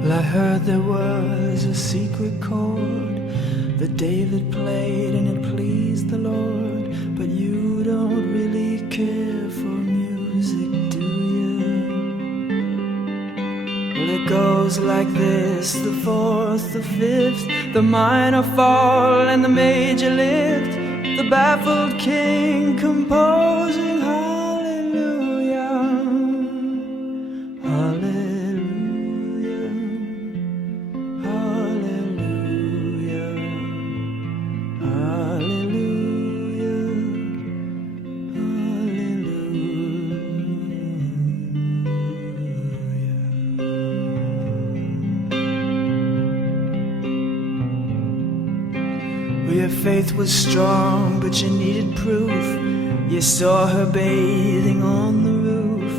Well, I heard there was a secret chord that David played and it pleased the Lord. But you don't really care for music, do you? Well, it goes like this: the fourth, the fifth, the minor fall and the major lift, the baffled king composing hallelujah, hallelujah. Well, your faith was strong, but you needed proof. You saw her bathing on the roof,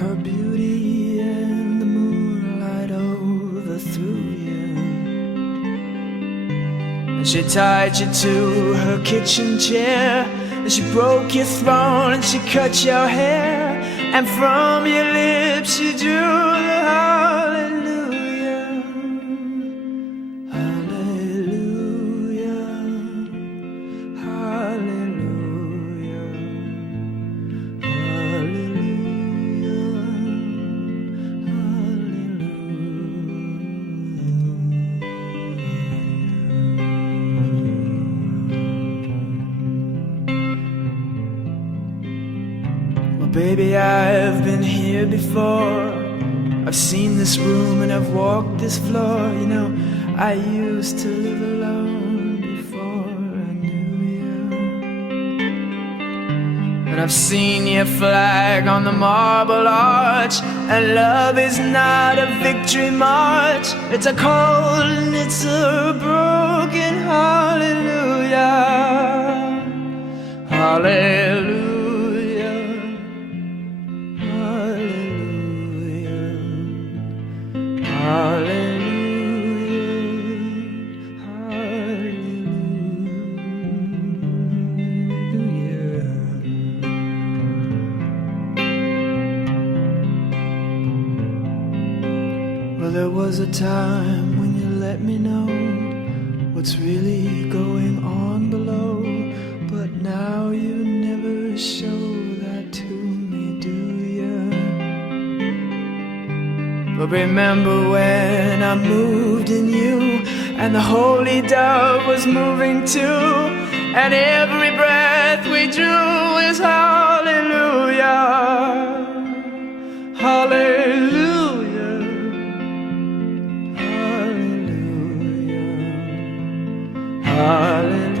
her beauty and the moonlight overthrew you. And she tied you to her kitchen chair, and she broke your throne and she cut your hair, and from your lips she drew the hallelujah, hallelujah, hallelujah, hallelujah, hallelujah. Well, baby, I've been here before. I've seen this room and I've walked this floor. You know, I used to live alone before I knew you. And I've seen your flag on the marble arch, and love is not a victory march. It's a cold and it's a broken hallelujah, hallelujah. Well, there was a time when you let me know what's really going on below, but now you never show that to me, do you? But remember when I moved in you, and the holy dove was moving too, and every breath we drew is hallelujah, hallelujah, hallelujah, hallelujah.